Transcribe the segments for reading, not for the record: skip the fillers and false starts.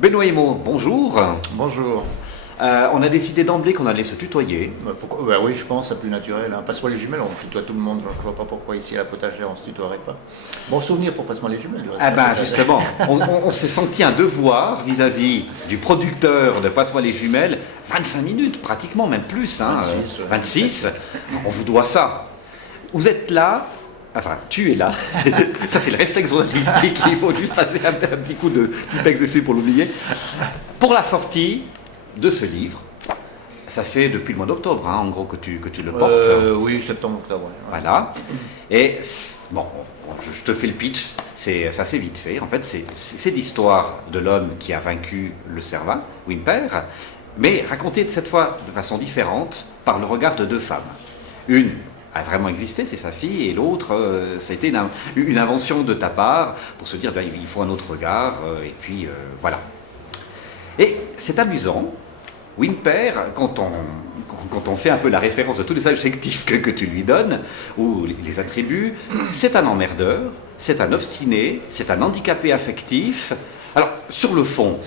Benoît Hémaud, bonjour. Bonjour. On a décidé d'emblée qu'on allait se tutoyer. Oui, je pense, c'est plus naturel. Hein. Passe-moi les jumelles, on tutoie tout le monde. Je ne vois pas pourquoi ici à la potagère on ne se tutoierait pas. Bon souvenir pour Passe-moi les jumelles. Du reste, Ah ben justement, on s'est senti un devoir vis-à-vis du producteur de Passe-moi les jumelles. 25 minutes pratiquement, même plus. Hein, 26. On vous doit ça. Vous êtes là. Enfin, tu es là. Ça, c'est le réflexe journalistique. Il faut juste passer un petit coup de tipex dessus pour l'oublier. Pour la sortie de ce livre, ça fait depuis le mois d'octobre, hein, en gros, que tu le portes. Oui, septembre, octobre. Ouais. Voilà. Et bon, je te fais le pitch. C'est assez vite fait. En fait, c'est l'histoire de l'homme qui a vaincu le Cervin, Wimper, mais racontée cette fois de façon différente par le regard de deux femmes. Une a vraiment existé, c'est sa fille, et l'autre, ça a été une invention de ta part pour se dire, ben, il faut un autre regard, et puis voilà. Et c'est amusant, Wimper, quand on fait un peu la référence de tous les adjectifs que tu lui donnes, ou les attributs, c'est un emmerdeur, c'est un obstiné, c'est un handicapé affectif. Alors, sur le fond,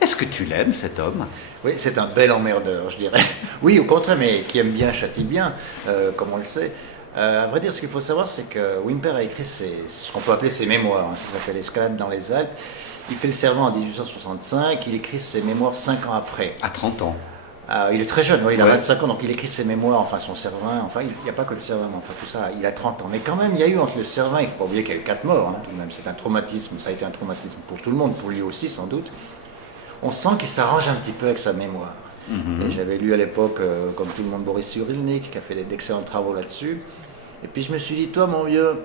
est-ce que tu l'aimes, cet homme ? Oui, c'est un bel emmerdeur, je dirais. Oui, au contraire, mais qui aime bien, châtie bien, comme on le sait. À vrai dire, ce qu'il faut savoir, c'est que Wimper a écrit ce qu'on peut appeler ses mémoires. Hein, ça s'appelle Escalade dans les Alpes. Il fait le Cervin en 1865, il écrit ses mémoires 5 ans après. À 30 ans. Il est très jeune, il a 25 ans, donc il écrit ses mémoires, enfin son Cervin, enfin il n'y a pas que le Cervin, mais enfin tout ça, il a 30 ans. Mais quand même, il y a eu entre le Cervin, il ne faut pas oublier qu'il y a eu 4 morts, hein, tout de même, c'est un traumatisme, ça a été un traumatisme pour tout le monde, pour lui aussi sans doute. On sent qu'il s'arrange un petit peu avec sa mémoire. Et j'avais lu à l'époque, comme tout le monde, Boris Cyrulnik, qui a fait d'excellents travaux là-dessus. Et puis je me suis dit, toi mon vieux,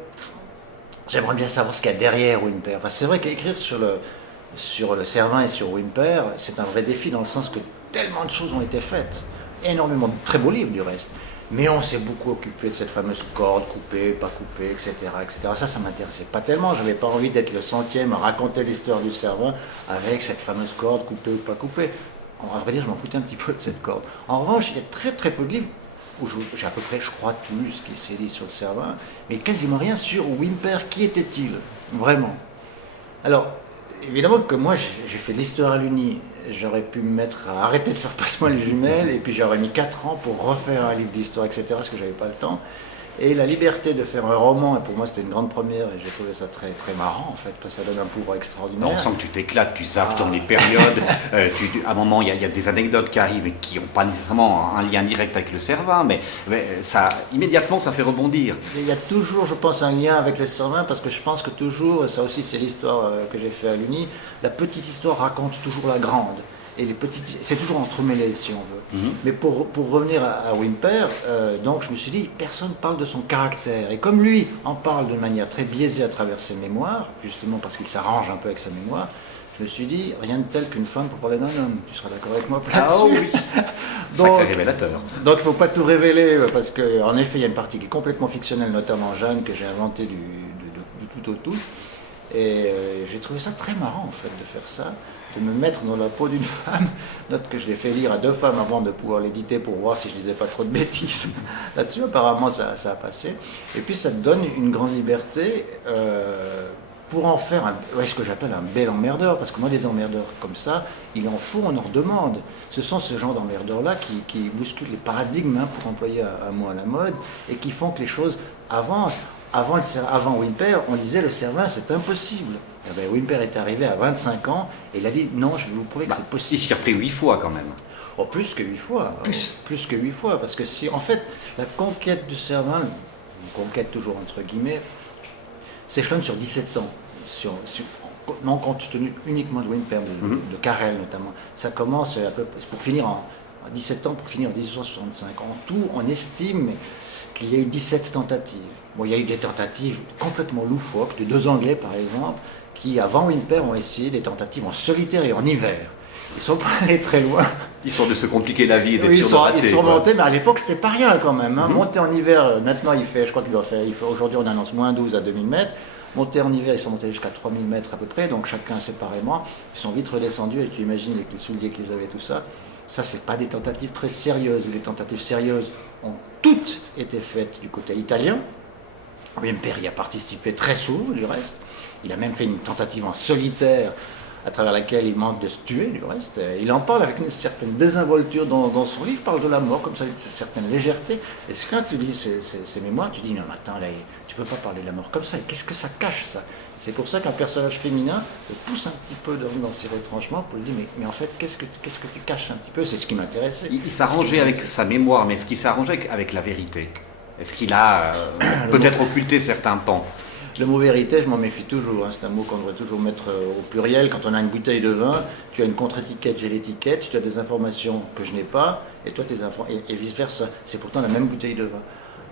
j'aimerais bien savoir ce qu'il y a derrière Wimper. Enfin, c'est vrai qu'écrire sur le Cervin et sur Wimper, c'est un vrai défi dans le sens que tellement de choses ont été faites. Énormément de très beaux livres du reste. Mais on s'est beaucoup occupé de cette fameuse corde coupée, pas coupée, etc. etc. Ça m'intéressait pas tellement. Je n'avais pas envie d'être le 100e à raconter l'histoire du Cervin avec cette fameuse corde coupée ou pas coupée. À vrai dire, je m'en foutais un petit peu de cette corde. En revanche, il y a très très peu de livres où j'ai à peu près, je crois, tout lu ce qui s'est dit sur le Cervin, mais quasiment rien sur Wimper. Qui était-il vraiment? Alors, évidemment que moi, j'ai fait de l'histoire à l'Uni. J'aurais pu me mettre à arrêter de faire Passe-moi les jumelles, et puis j'aurais mis 4 ans pour refaire un livre d'histoire, etc., parce que j'avais pas le temps. Et la liberté de faire un roman, et pour moi c'était une grande première, et j'ai trouvé ça très, très marrant en fait, parce que ça donne un pouvoir extraordinaire. On sent que tu t'éclates, tu zappes dans les périodes. À un moment, il y a des anecdotes qui arrivent, mais qui n'ont pas nécessairement un lien direct avec le Cervin, mais ça, immédiatement, ça fait rebondir. Il y a toujours, je pense, un lien avec le Cervin, parce que je pense que toujours, et ça aussi c'est l'histoire que j'ai fait à l'Uni, la petite histoire raconte toujours la grande. Et les petites, c'est toujours entremêlé si on veut. Mais pour revenir à Wimper, donc je me suis dit, personne ne parle de son caractère. Et comme lui en parle de manière très biaisée à travers ses mémoires, justement parce qu'il s'arrange un peu avec sa mémoire, je me suis dit, rien de tel qu'une femme pour parler d'un homme. Tu seras d'accord avec moi là-dessus? Ah oui. Sacré révélateur. Donc il ne faut pas tout révéler, parce qu'en effet, il y a une partie qui est complètement fictionnelle, notamment Jeanne, que j'ai inventée du tout au tout. Et j'ai trouvé ça très marrant en fait de faire ça, de me mettre dans la peau d'une femme. Note que je l'ai fait lire à 2 femmes avant de pouvoir l'éditer pour voir si je disais pas trop de bêtises. Là-dessus, apparemment, ça a passé. Et puis, ça te donne une grande liberté pour en faire ce que j'appelle un bel emmerdeur. Parce que moi, des emmerdeurs comme ça, il en faut, on en redemande. Ce sont ce genre d'emmerdeurs-là qui bousculent les paradigmes, hein, pour employer un mot à la mode, et qui font que les choses avancent. Avant Wimper, on disait le Cervin, c'est impossible. Eh bien, Wimper est arrivé à 25 ans et il a dit non, je vais vous prouver que c'est possible. Il s'y est repris 8 fois quand même. Oh, plus que 8 fois. Plus que 8 fois. Parce que si, en fait, la conquête du Cervin, une conquête toujours entre guillemets, s'échelonne sur 17 ans. Non compte tenu uniquement de Wimper, de Carrel notamment. Ça commence pour finir en 17 ans, pour finir en 1865. En tout, on estime qu'il y a eu 17 tentatives. Bon, il y a eu des tentatives complètement loufoques, de 2 Anglais par exemple, qui avant Wimper ont essayé des tentatives en solitaire et en hiver. Ils ne sont pas allés très loin. Ils sont de se compliquer la vie et d'être Oui, sûrs de rater. ils sont quoi. montés, mais à l'époque c'était pas rien quand même. Hein. Monter en hiver, maintenant il fait, je crois qu'il doit faire, aujourd'hui on annonce moins 12 à 2000 mètres. Monter en hiver, ils sont montés jusqu'à 3000 mètres à peu près, donc chacun séparément. Ils sont vite redescendus et tu imagines avec les souliers qu'ils avaient, tout ça. Ça, c'est pas des tentatives très sérieuses. Les tentatives sérieuses ont toutes été faites du côté italien. Wimper y a participé très souvent, du reste. Il a même fait une tentative en solitaire à travers laquelle il manque de se tuer, du reste. Il en parle avec une certaine désinvolture dans son livre, il parle de la mort comme ça, avec une certaine légèreté. Et quand tu lis ses mémoires, tu dis, non, mais attends, là, tu peux pas parler de la mort comme ça. Qu'est-ce que ça cache, ça? C'est pour ça qu'un personnage féminin te pousse un petit peu dans ses retranchements pour lui dire, mais en fait, qu'est-ce que tu caches un petit peu? C'est ce qui m'intéressait. Il s'arrangeait avec sa mémoire, mais est-ce qu'il s'arrangeait avec la vérité? Est-ce qu'il a peut-être occulté certains pans? Le mot vérité, je m'en méfie toujours. Hein. C'est un mot qu'on devrait toujours mettre au pluriel. Quand on a une bouteille de vin, tu as une contre-étiquette, j'ai l'étiquette, tu as des informations que je n'ai pas, et toi tes informations, et vice-versa. C'est pourtant la même bouteille de vin.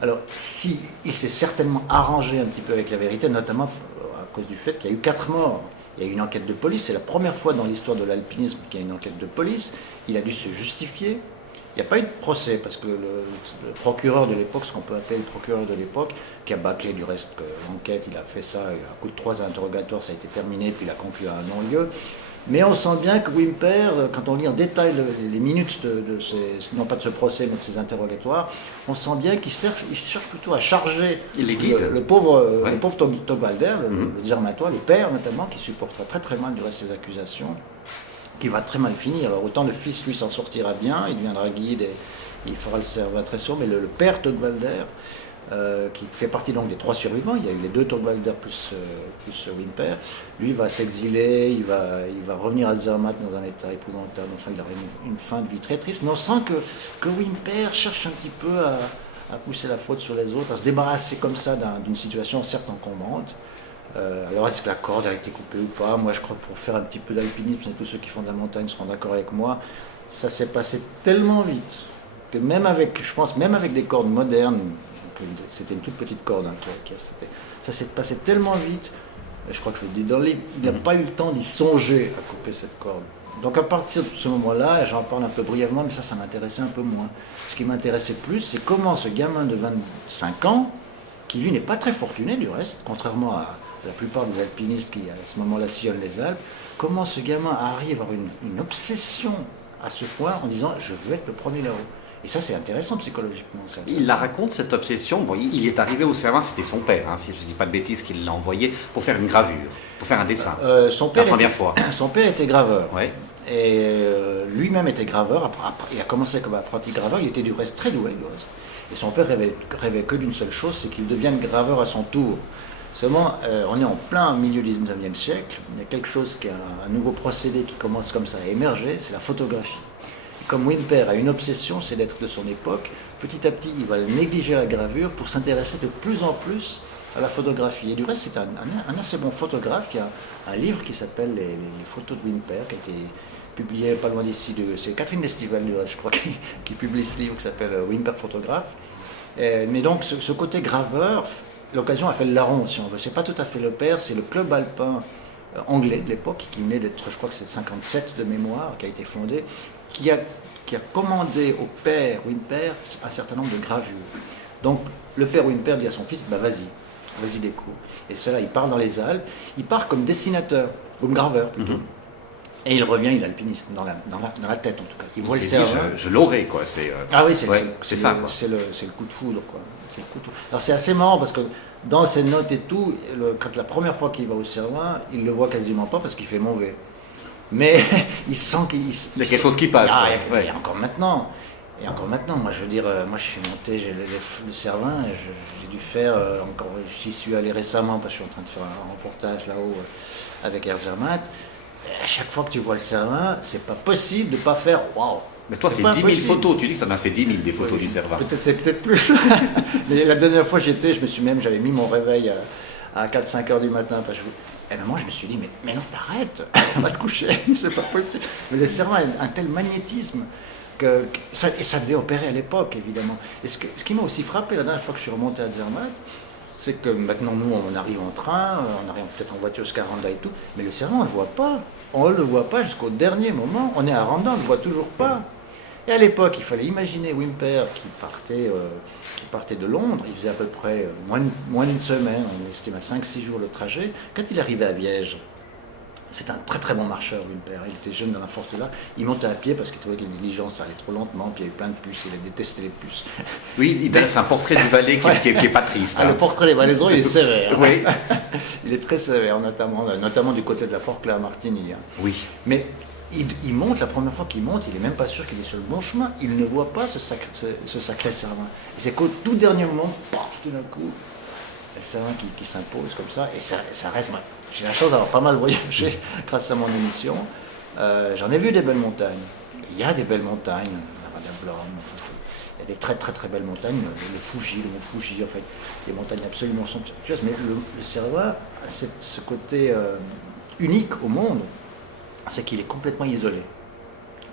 Alors, si il s'est certainement arrangé un petit peu avec la vérité, notamment à cause du fait qu'il y a eu 4 morts. Il y a eu une enquête de police. C'est la première fois dans l'histoire de l'alpinisme qu'il y a une enquête de police. Il a dû se justifier. Il n'y a pas eu de procès parce que le procureur de l'époque, ce qu'on peut appeler le procureur de l'époque, qui a bâclé du reste l'enquête, il a fait ça, à coup de 3 interrogatoires, ça a été terminé, puis il a conclu à un non-lieu. Mais on sent bien que Wimper, quand on lit en détail les minutes non pas de ce procès, mais de ces interrogatoires, on sent bien qu'il cherche plutôt à charger les guides. le pauvre Togwalder, le Zermatois, les pères notamment, qui supportera très très mal du reste ces accusations, qui va très mal finir. Alors autant le fils, lui, s'en sortira bien, il deviendra guide et il fera le servant très sourd, mais le père Togwalder, qui fait partie donc des 3 survivants, il y a eu les 2 Togwalder plus Wimper, lui va s'exiler, il va revenir à Zermatt dans un état épouvantable, enfin il aura une fin de vie très triste, mais on sent que Wimper cherche un petit peu à pousser la faute sur les autres, à se débarrasser comme ça d'une situation certes encombrante. Alors est-ce que la corde a été coupée ou pas? Moi je crois que pour faire un petit peu d'alpinisme, et tous ceux qui font de la montagne seront d'accord avec moi, ça s'est passé tellement vite que même avec des cordes modernes, c'était une toute petite corde, hein, ça s'est passé tellement vite, et je crois que je le dis dans le livre, il n'a pas eu le temps d'y songer à couper cette corde. Donc à partir de ce moment-là, et j'en parle un peu brièvement, mais ça m'intéressait un peu moins. Ce qui m'intéressait plus, c'est comment ce gamin de 25 ans, qui lui n'est pas très fortuné du reste, contrairement à la plupart des alpinistes qui à ce moment-là sillonnent les Alpes, comment ce gamin arrive à avoir une obsession à ce point en disant « je veux être le premier là-haut ». Et ça, c'est intéressant psychologiquement. Il la raconte, cette obsession. Bon, il est arrivé au Cervin, c'était son père, hein, si je ne dis pas de bêtises, qui l'a envoyé pour faire une gravure, pour faire un dessin. Son père la première fois. Son père était graveur. Ouais. Et lui-même était graveur. Il a commencé comme apprenti graveur. Il était du reste très doué, du reste. Et son père rêvait que d'une seule chose, c'est qu'il devienne graveur à son tour. Seulement, on est en plein milieu du 19e siècle. Il y a quelque chose qui est un nouveau procédé qui commence comme ça à émerger, c'est la photographie. Comme Wimper a une obsession, c'est d'être de son époque, petit à petit, il va négliger la gravure pour s'intéresser de plus en plus à la photographie. Et du reste, c'est un assez bon photographe qui a un livre qui s'appelle les photos de Wimper, qui a été publié pas loin d'ici. C'est Catherine Lestival, du reste, je crois, qui publie ce livre qui s'appelle Wimper photographe. Mais donc, ce côté graveur, l'occasion a fait le larron, si on veut. C'est pas tout à fait le père, c'est le club alpin anglais de l'époque, qui venait d'être, je crois que c'est 57 de mémoire, qui a été fondé, qui a commandé au père Wimper un certain nombre de gravures. Donc le père Wimper dit à son fils, bah vas-y découvre. Et cela, il part dans les Alpes, il part comme dessinateur, comme graveur plutôt. Et il revient, il est alpiniste, dans la tête en tout cas. Il voit le Cervin. Je l'aurais, quoi. Ah oui, c'est ça, quoi. C'est le coup de foudre, quoi. C'est le coup de foudre. Alors c'est assez marrant parce que dans ses notes et tout, quand la première fois qu'il va au Cervin, il le voit quasiment pas parce qu'il fait mauvais. Mais il sent qu'il y a quelque chose qui passe. Et encore maintenant, moi je veux dire, moi je suis monté, j'ai le Cervin, j'ai dû faire, encore, j'y suis allé récemment parce que je suis en train de faire un reportage là-haut avec Air Zermatt. À chaque fois que tu vois le Cervin, c'est pas possible de pas faire waouh. Mais toi, c'est 10 000 photos. Tu dis que tu en as fait 10 000 des photos du Cervin. C'est peut-être plus. Mais la dernière fois j'avais mis mon réveil à 4-5 heures du matin. Parce que et moi, je me suis dit, mais non, t'arrêtes, va te coucher, c'est pas possible. Mais le Cervin a un tel magnétisme et ça devait opérer à l'époque, évidemment. Et ce qui m'a aussi frappé la dernière fois que je suis remonté à Zermatt, c'est que maintenant, nous, on arrive en train, on arrive peut-être en voiture jusqu'à Randa et tout, mais le Cervin, on ne le voit pas. On ne le voit pas jusqu'au dernier moment. On est à Randa, on ne le voit toujours pas. Et à l'époque, il fallait imaginer Whymper qui partait de Londres, il faisait à peu près moins d'une semaine, on estime à 5-6 jours le trajet. Quand il arrivait à Viège, c'est un très très bon marcheur, Whymper. Il était jeune dans la force de l'art. Il montait à pied parce qu'il trouvait que les diligences allaient trop lentement, puis il y avait plein de puces, il a détesté les puces. Oui, c'est un portrait du valet qui est pas triste. Ah, le portrait des valaisans, il est sévère. Oui. Il est très sévère, notamment du côté de la Fort Claire-Martigny. Oui. Mais il monte, la première fois qu'il monte, il n'est même pas sûr qu'il est sur le bon chemin. Il ne voit pas ce sacré Servin. Et c'est qu'au tout dernier moment, paf, tout d'un coup, le Servin qui s'impose comme ça. Et ça reste. Moi, j'ai la chance d'avoir pas mal voyagé grâce à mon émission. J'en ai vu des belles montagnes. Il y a des belles montagnes, la Radablon, il y a des très très très belles montagnes, le Fuji, le mont Fuji, en fait, des montagnes absolument somptueuses. Mais le Servin a ce côté unique au monde, c'est qu'il est complètement isolé.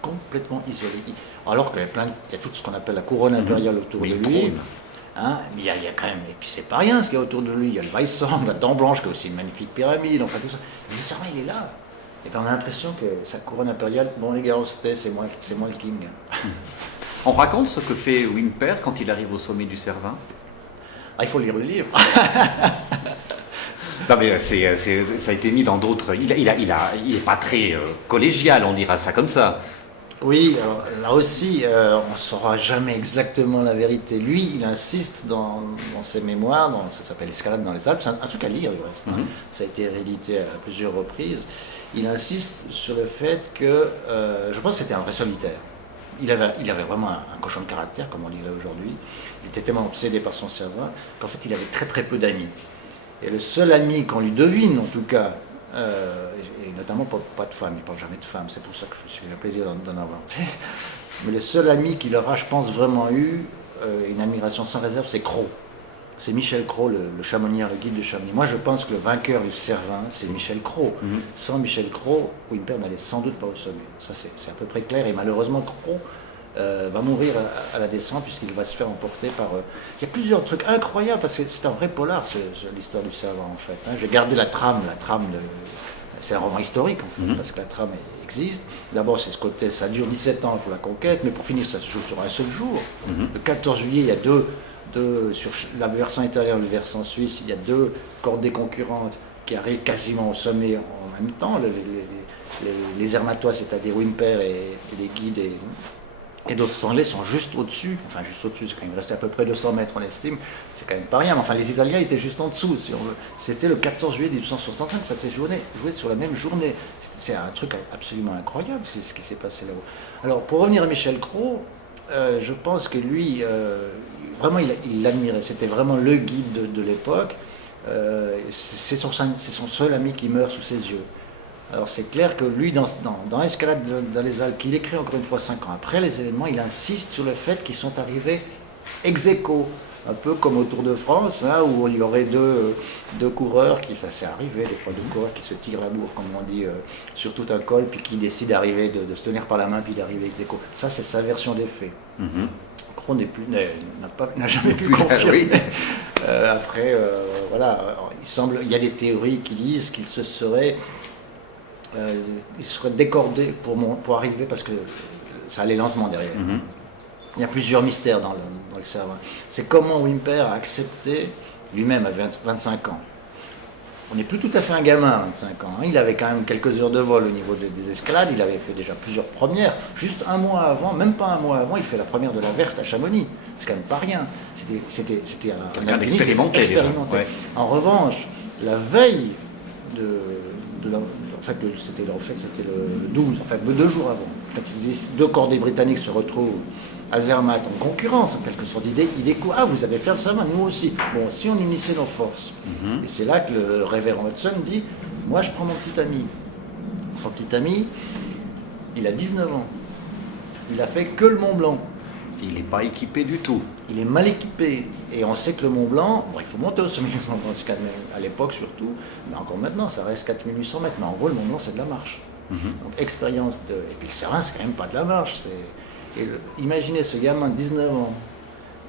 Complètement isolé. Alors qu'il y a tout ce qu'on appelle la couronne impériale autour de lui. Hein, mais il y a quand même, et puis c'est pas rien ce qu'il y a autour de lui. Il y a le Weissang, la Dent Blanche, qui est aussi une magnifique pyramide, enfin tout ça. Mais le Servin, il est là. Et puis on a l'impression que sa couronne impériale, bon les gars, c'est moi le king. On raconte ce que fait Whymper quand il arrive au sommet du Servin. Ah, il faut lire le livre. Non mais ça a été mis dans d'autres. Il est pas très collégial, on dira ça comme ça. Oui, alors, là aussi, on ne saura jamais exactement la vérité. Lui, il insiste dans ses mémoires, ça s'appelle Escalade dans les Alpes, c'est un truc à lire du reste. Hein. Ça a été réédité à plusieurs reprises. Il insiste sur le fait que, je pense que c'était un vrai solitaire. Il avait vraiment un cochon de caractère, comme on dirait aujourd'hui. Il était tellement obsédé par son Servin qu'en fait, il avait très très peu d'amis. Et le seul ami qu'on lui devine, en tout cas, et notamment pas de femme, il ne parle jamais de femme, c'est pour ça que je me suis fait un plaisir d'en inventer. Mais le seul ami qu'il aura, je pense, vraiment eu, une admiration sans réserve, c'est Cros. C'est Michel Cros, le chamonier, le guide de Chamonix. Moi, je pense que le vainqueur du Servin, c'est Michel Cros. Sans Michel Cros, Whymper n'allait sans doute pas au sommet. Ça, c'est à peu près clair. Et malheureusement, Cros va mourir à la descente puisqu'il va se faire emporter par... Il y a plusieurs trucs incroyables parce que c'est un vrai polar, l'histoire du Servin, en fait. Hein. J'ai gardé la trame c'est un roman historique, en fait, parce que la trame existe. D'abord, c'est ce côté, ça dure 17 ans pour la conquête, mais pour finir, ça se joue sur un seul jour. Le 14 juillet, il y a deux sur le versant italien et le versant suisse, il y a deux cordées concurrentes qui arrivent quasiment au sommet en même temps. Les Hermatois, c'est-à-dire Whymper et les guides et d'autres Anglais sont juste au-dessus, enfin juste au-dessus, c'est quand même resté à peu près 200 mètres, on estime, c'est quand même pas rien, mais enfin les Italiens étaient juste en dessous, si on veut. C'était le 14 juillet 1865, ça s'est joué sur la même journée. C'est un truc absolument incroyable ce qui s'est passé là-haut. Alors pour revenir à Michel Cros, je pense que lui, vraiment il l'admirait, c'était vraiment le guide de l'époque, c'est son seul ami qui meurt sous ses yeux. Alors c'est clair que lui, dans Escalade dans les Alpes, qu'il écrit encore une fois 5 ans après les événements, il insiste sur le fait qu'ils sont arrivés ex aequo, un peu comme au Tour de France, hein, où il y aurait deux coureurs, ça s'est arrivé des fois, deux coureurs qui se tirent la bourre, comme on dit, sur tout un col, puis qui décident d'arriver, de se tenir par la main, puis d'arriver ex aequo. Ça, c'est sa version des faits. Cros n'a jamais pu confirmer. Après, voilà, il y a des théories qui disent qu'il se serait... il serait décordé pour arriver parce que ça allait lentement derrière. Il y a plusieurs mystères dans le Servin. C'est comment Whymper a accepté, lui-même à 25 ans. On n'est plus tout à fait un gamin à 25 ans. Hein. Il avait quand même quelques heures de vol au niveau des escalades. Il avait fait déjà plusieurs premières. Juste un mois avant, même pas un mois avant, il fait la première de la Verte à Chamonix. C'est quand même pas rien. C'était quelqu'un d'expérimenté déjà. Ouais. En revanche, la veille en fait, c'était le 12, en fait, 2 jours avant. Quand les deux cordées britanniques se retrouvent à Zermatt en concurrence, en quelque sorte, il découvre, ah, vous allez faire ça, nous aussi. Bon, si on unissait nos forces. Et c'est là que le révérend Hudson dit, moi je prends mon petit ami. Mon petit ami, il a 19 ans. Il a fait que le Mont Blanc. Il n'est pas équipé du tout. Il est mal équipé. Et on sait que le Mont Blanc, il faut monter au sommet du Mont Blanc, à l'époque surtout, mais encore maintenant, ça reste 4800 mètres. Mais en gros, le Mont Blanc, c'est de la marche. Donc, expérience de... Et puis le Servin, c'est quand même pas de la marche. Imaginez ce gamin de 19 ans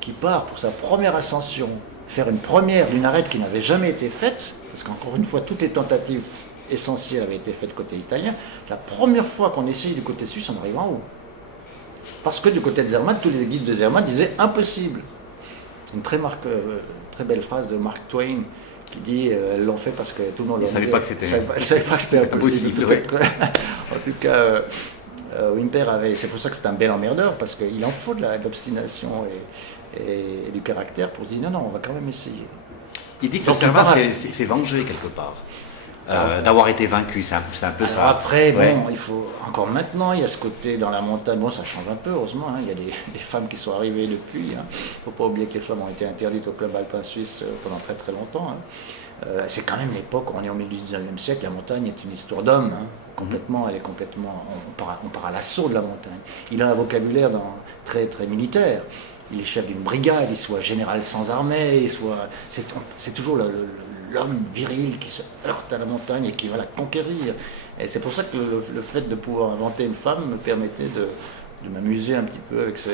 qui part pour sa première ascension, faire une première d'une arête qui n'avait jamais été faite, parce qu'encore une fois, toutes les tentatives essentielles avaient été faites côté italien. La première fois qu'on essaye du côté suisse, on arrive en haut. Parce que du côté de Zermatt, tous les guides de Zermatt disaient impossible. Une très belle phrase de Mark Twain qui dit elles l'ont fait parce que tout le monde ne savait pas que c'était elle savait pas que c'était impossible. impossible. En tout cas, Wimper c'est pour ça que c'est un bel emmerdeur, parce qu'il en faut de l'obstination et du caractère pour se dire non, on va quand même essayer. Il dit que le Servat s'est vengé quelque part. D'avoir été vaincu, c'est un peu ça. Après, bon, il faut encore maintenant, il y a ce côté dans la montagne, bon, ça change un peu, heureusement, hein, il y a des femmes qui sont arrivées depuis. Il ne faut pas oublier que les femmes ont été interdites au club alpin suisse pendant très très longtemps. Hein. C'est quand même l'époque, on est au milieu du 19e siècle, la montagne est une histoire d'homme, hein, complètement, elle est complètement, on part à l'assaut de la montagne. Il a un vocabulaire très très militaire. Il est chef d'une brigade, il soit général sans armée, c'est toujours l'homme viril qui se heurte à la montagne et qui va la conquérir. Et c'est pour ça que le fait de pouvoir inventer une femme me permettait de m'amuser un petit peu avec ce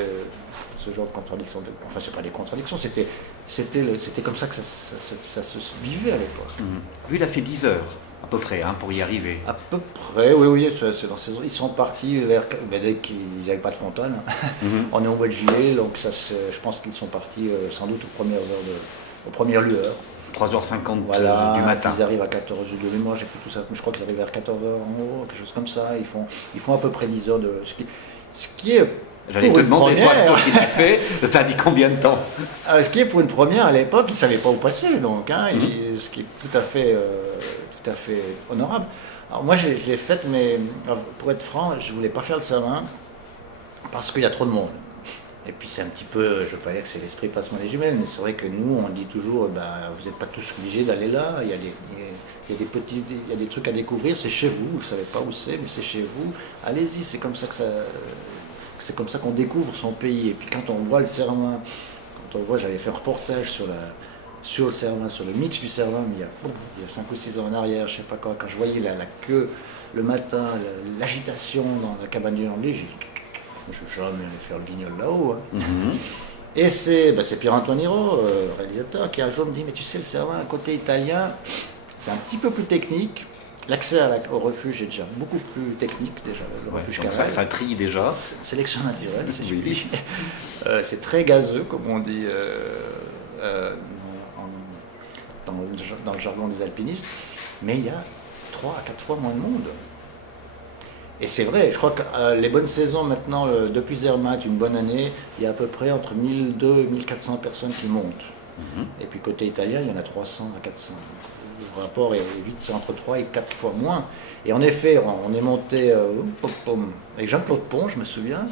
genre de contradictions. Enfin, c'est pas des contradictions, c'était comme ça que ça se vivait à l'époque. Lui, il a fait 10 heures à peu près pour y arriver. À peu près, oui, c'est dans ces... Ils sont partis dès qu'ils n'avaient pas de fontaine. On est au mois de juillet, donc je pense qu'ils sont partis sans doute aux premières lueurs. 3h50 voilà, du matin. Ils arrivent à 14h de mémoire, j'ai plus tout ça, je crois qu'ils arrivent vers 14h en haut, quelque chose comme ça. Ils font à peu près 10 heures de... Ce qui est... J'allais te demander, toi, le temps qu'il a fait, t'as dit combien de temps? Ce qui est pour une première à l'époque, ils ne savaient pas où passer, donc, hein, ce qui est tout à fait honorable. Alors moi, j'ai fait, mais pour être franc, je ne voulais pas faire le Cervin parce qu'il y a trop de monde. Et puis c'est un petit peu, je ne veux pas dire que c'est l'esprit passement des jumelles, mais c'est vrai que nous, on dit toujours, vous n'êtes pas tous obligés d'aller là, il y a des trucs à découvrir, c'est chez vous, vous ne savez pas où c'est, mais c'est chez vous, allez-y, c'est comme ça qu'on découvre son pays. Et puis quand on voit le Cervin, j'avais fait un reportage sur le Cervin, sur le mythe du Cervin, mais il y a 5 ou 6 ans en arrière, je ne sais pas quand je voyais la queue le matin, l'agitation dans la cabane du Landais, j'ai dit, je ne vais jamais aller faire le guignol là-haut. Hein. Et c'est Pierre-Antoine Hirault, réalisateur, qui un jour me dit, mais tu sais, le Cervin, côté italien, c'est un petit peu plus technique. L'accès au refuge est déjà beaucoup plus technique, déjà. Le refuge ça trille déjà. Sélection naturelle, si je puis dire. C'est très gazeux, comme on dit dans le jargon des alpinistes, mais il y a 3 à 4 fois moins de monde. Et c'est vrai, je crois que les bonnes saisons maintenant, depuis Zermatt, une bonne année, il y a à peu près entre 1200 et 1400 personnes qui montent. Et puis côté italien, il y en a 300 à 400. Le rapport est vite entre 3 et 4 fois moins. Et en effet, on est monté avec Jean-Claude Pont, je me souviens.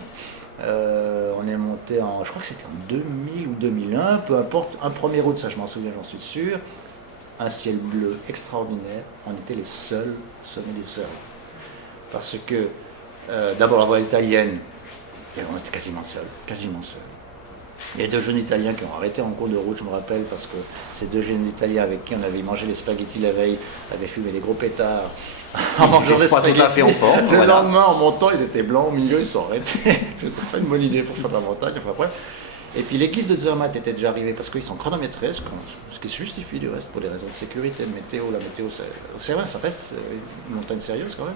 On est monté je crois que c'était en 2000 ou 2001, peu importe, un 1er août, ça je m'en souviens, j'en suis sûr. Un ciel bleu extraordinaire, on était les seuls sommets des seuls. Parce que, d'abord la voile italienne, on était quasiment seuls. Il y a 2 jeunes Italiens qui ont arrêté en cours de route, je me rappelle, parce que ces 2 jeunes Italiens avec qui on avait mangé les spaghettis la veille, avaient fumé des gros pétards. En mangeant des spaghettis, tout à fait en forme. Le lendemain, en montant, ils étaient blancs au milieu, ils sont arrêtés. Je ne sais pas, une bonne idée pour faire la montagne, enfin bref. Et puis l'équipe de Zermatt était déjà arrivée parce qu'ils sont chronométrés, ce qui se justifie du reste pour des raisons de sécurité, de météo. La météo, c'est vrai, ça reste une montagne sérieuse quand même.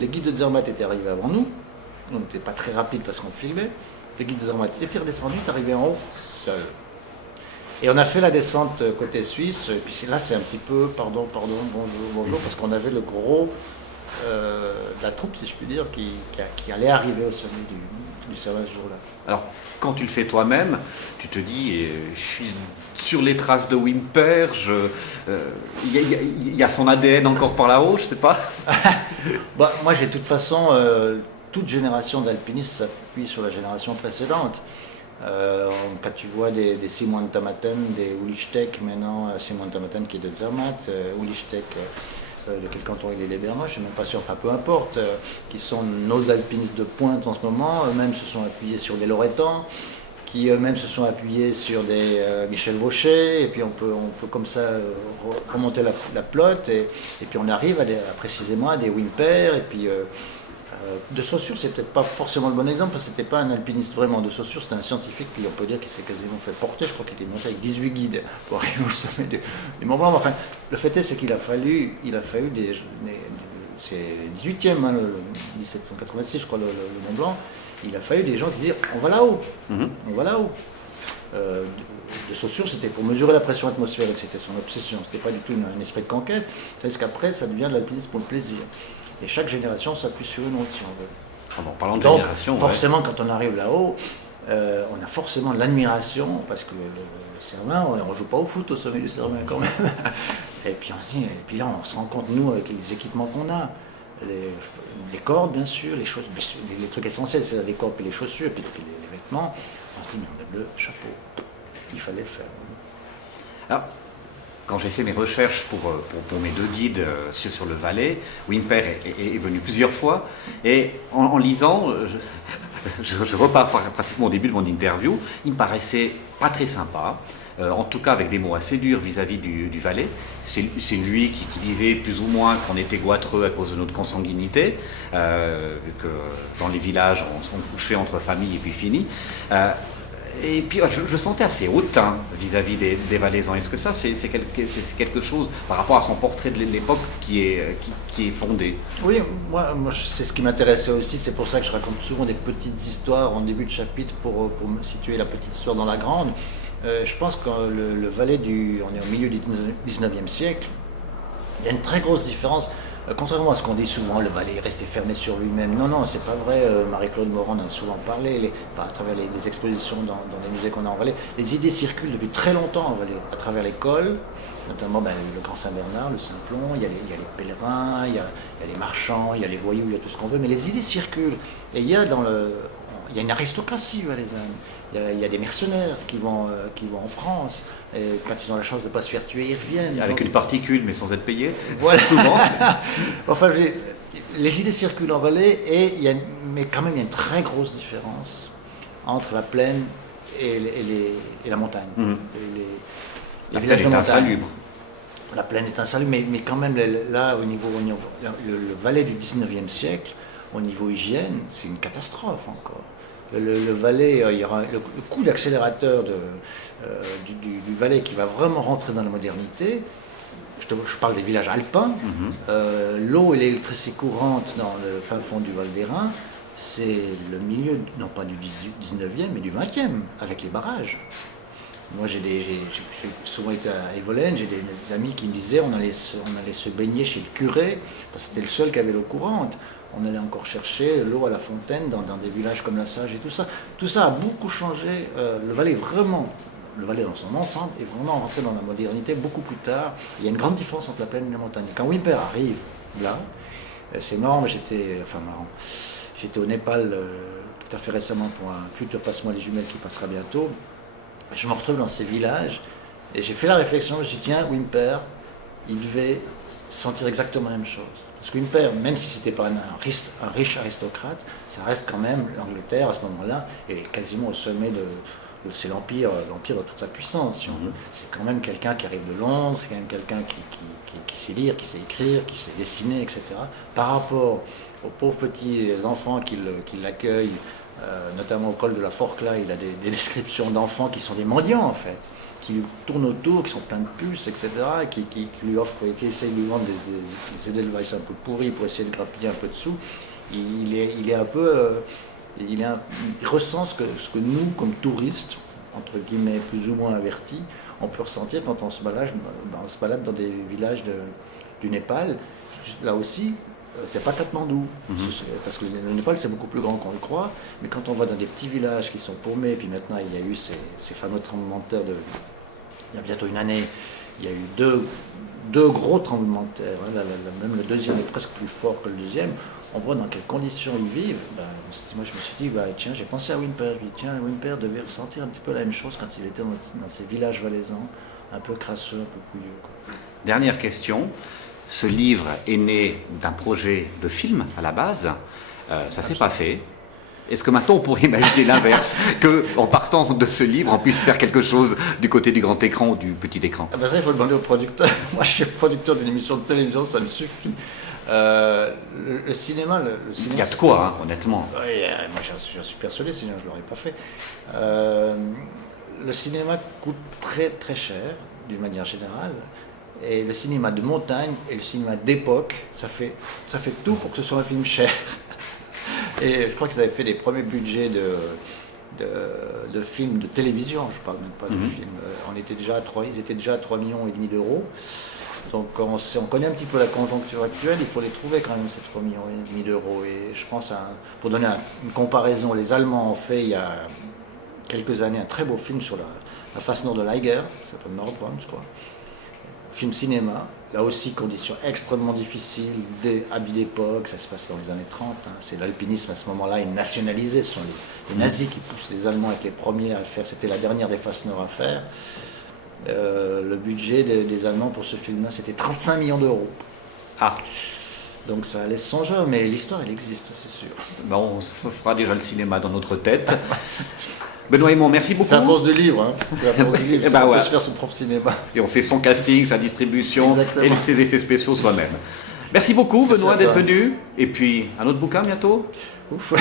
Les guides de Zermatt étaient arrivés avant nous, on n'était pas très rapide parce qu'on filmait. Les guides de Zermatt étaient redescendus, est arrivé en haut, seul. Et on a fait la descente côté suisse, et puis là c'est un petit peu, pardon, bonjour, parce qu'on avait le gros de la troupe, si je puis dire, qui allait arriver au sommet du Cervin ce jour-là. Alors, quand tu le fais toi-même, tu te dis, je suis sur les traces de Wimper, il y a son ADN encore par là-haut, je sais pas. Moi, j'ai de toute façon, toute génération d'alpinistes s'appuie sur la génération précédente. Quand tu vois des Simon Tamaten, des Ulichtek, maintenant Simon Tamaten qui est de Zermatt, Ulichtek de quel canton il est les Bernois, je ne suis même pas sûr, enfin peu importe, qui sont nos alpinistes de pointe en ce moment, eux-mêmes se sont appuyés sur des Loretans, qui eux-mêmes se sont appuyés sur des Michel Vaucher, et puis on peut comme ça remonter la plotte, et puis on arrive précisément à des Wimper, et puis de Saussure, c'est peut-être pas forcément le bon exemple, parce que c'était pas un alpiniste vraiment. De Saussure, c'était un scientifique, puis on peut dire qu'il s'est quasiment fait porter. Je crois qu'il est monté avec 18 guides pour arriver au sommet du Mont Blanc. Enfin, le fait est, c'est qu'il a fallu c'est 18e, hein, le 1786, je crois, le Mont Blanc. il a fallu des gens qui disaient on va là-haut, Mhm. on va là-haut. De Saussure, c'était pour mesurer la pression atmosphérique, c'était son obsession, c'était pas du tout un esprit de conquête, parce qu'après ça devient de l'alpinisme pour le plaisir. Et chaque génération s'appuie sur une autre, si on veut. Ah bon, parlant de Donc, génération, forcément, quand on arrive là-haut, on a forcément de l'admiration, parce que le Cervin, on ne joue pas au foot au sommet du Cervin quand même. Et puis, et puis là, on se rend compte, nous, avec les équipements qu'on a, les cordes, bien sûr, les choses, les trucs essentiels, c'est les cordes et les chaussures, et puis les vêtements. On se dit, mais on a le chapeau. Il fallait le faire. Alors, quand j'ai fait mes recherches pour mes 2 guides sur le Valais, Wimper est venu plusieurs fois, et en lisant, je repars pratiquement au début de mon interview, il me paraissait pas très sympa, en tout cas avec des mots assez durs vis-à-vis du Valais. C'est lui qui disait plus ou moins qu'on était goitreux à cause de notre consanguinité, vu que dans les villages on se couchait entre familles et puis fini. Et puis je sentais assez hautain vis-à-vis des Valaisans. Est-ce que ça c'est quelque chose par rapport à son portrait de l'époque qui est fondé? Oui, moi c'est ce qui m'intéressait aussi, c'est pour ça que je raconte souvent des petites histoires en début de chapitre pour me situer la petite histoire dans la grande. Je pense que le Valais on est au milieu du 19e siècle, il y a une très grosse différence. Contrairement à ce qu'on dit souvent, le Valais est resté fermé sur lui-même. Non, c'est pas vrai. Marie-Claude Morand en a souvent parlé, à travers les expositions dans les musées qu'on a en Valais. Les idées circulent depuis très longtemps en Valais, à travers l'école, notamment le Grand Saint-Bernard, le Simplon, il y a les pèlerins, il y a les marchands, il y a les voyous, il y a tout ce qu'on veut, mais les idées circulent. Et il y a une aristocratie valaisanne. Il y a des mercenaires qui vont en France. Et quand ils ont la chance de ne pas se faire tuer, ils reviennent. Avec une particule, mais sans être payé, voilà. souvent. Enfin, les idées circulent en Valais, mais quand même, il y a une très grosse différence entre la plaine et la montagne. Mmh. Les villages de montagne. Insalubre. La plaine est insalubre, mais quand même, là, au niveau le Valais du 19e siècle, au niveau hygiène, c'est une catastrophe encore. Le Valais, il y aura le coup d'accélérateur du Valais qui va vraiment rentrer dans la modernité. Je parle des villages alpins. L'eau et l'électricité courante dans le fin fond du Val d'Airain, c'est le milieu, non pas du 19e, mais du 20e, avec les barrages. Moi, j'ai souvent été à Evolène, j'ai des amis qui me disaient on allait se baigner chez le curé, parce que c'était le seul qui avait l'eau courante. On allait encore chercher l'eau à la fontaine dans des villages comme la Sage et tout ça. Tout ça a beaucoup changé. Le Valais dans son ensemble est vraiment rentré dans la modernité beaucoup plus tard. Il y a une grande différence entre la plaine et la montagne. Quand Wimper arrive là, c'est marrant, j'étais au Népal tout à fait récemment pour un futur Passe-moi les jumelles qui passera bientôt. Je me retrouve dans ces villages et j'ai fait la réflexion, je me suis dit tiens, Wimper, il devait sentir exactement la même chose. Parce que Wimper, même si c'était pas un riche aristocrate, ça reste quand même l'Angleterre à ce moment-là, et quasiment au sommet c'est l'Empire dans toute sa puissance, si on veut. C'est quand même quelqu'un qui arrive de Londres, c'est quand même quelqu'un qui sait lire, qui sait écrire, qui sait dessiner, etc. Par rapport aux pauvres petits enfants qui l'accueillent, notamment au col de la Forclaz, il a des descriptions d'enfants qui sont des mendiants en fait, qui lui tournent autour, qui sont pleins de puces, etc., qui lui offrent, qui essayent de lui vendre des Edelweiss un peu pourris pour essayer de grappiller un peu de sous. Il est un peu... il ressent ce que nous, comme touristes, entre guillemets plus ou moins avertis, on peut ressentir quand on se balade dans des villages du Népal. Là aussi, c'est pas Katmandou, parce que le Népal c'est beaucoup plus grand qu'on le croit, mais quand on va dans des petits villages qui sont paumés, puis maintenant il y a eu ces fameux tremblements de terre il y a bientôt une année, il y a eu deux gros tremblements de terre, même le deuxième est presque plus fort que le deuxième. On voit dans quelles conditions ils vivent. Moi, je me suis dit, tiens, j'ai pensé à Wimper. Je me dis, tiens, Wimper devait ressentir un petit peu la même chose quand il était dans ces villages valaisans, un peu crasseux, un peu pouilleux. Quoi. Dernière question. Ce livre est né d'un projet de film à la base. Ça ne s'est pas fait. Est-ce que maintenant on pourrait imaginer l'inverse, qu'en partant de ce livre, on puisse faire quelque chose du côté du grand écran ou du petit écran? Ça, il faut demander au producteur. Moi, je suis producteur d'une émission de télévision, ça me suffit. Le cinéma, il y a de quoi, hein, honnêtement. Oui, moi j'en suis persuadé, sinon je ne l'aurais pas fait. Le cinéma coûte très très cher, d'une manière générale. Et le cinéma de montagne et le cinéma d'époque, ça fait tout pour que ce soit un film cher. Et je crois qu'ils avaient fait les premiers budgets de films de télévision, je parle même pas de films. Ils étaient déjà à 3,5 millions d'euros. Donc on connaît un petit peu la conjoncture actuelle, il faut les trouver quand même, ces 3,5 millions d'euros. Et je pense, pour donner une comparaison, les Allemands ont fait il y a quelques années un très beau film sur la face nord de l'Eiger, ça s'appelle Nordwand, je crois. Film cinéma, là aussi conditions extrêmement difficiles, des habits d'époque, ça se passe dans les années 30. C'est l'alpinisme à ce moment-là est nationalisé, ce sont les nazis qui poussent les Allemands à être les premiers à le faire, c'était la dernière des faces nord à faire. Le budget des Allemands pour ce film-là, c'était 35 millions d'euros. Ah, donc ça laisse songeur, mais l'histoire, elle existe, c'est sûr. bon, on fera déjà le cinéma dans notre tête. Benoît Hémon, merci beaucoup. C'est à force de livres, C'est à force de livres, on peut se faire son propre cinéma. Et on fait son casting, sa distribution Exactement. et ses effets spéciaux soi-même. Merci beaucoup, Benoît, d'être venu. Et puis, un autre bouquin bientôt. Ouf.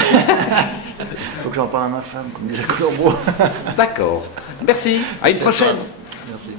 Faut que j'en parle à ma femme, comme disait Colombo. D'accord. Merci. À une prochaine. Merci.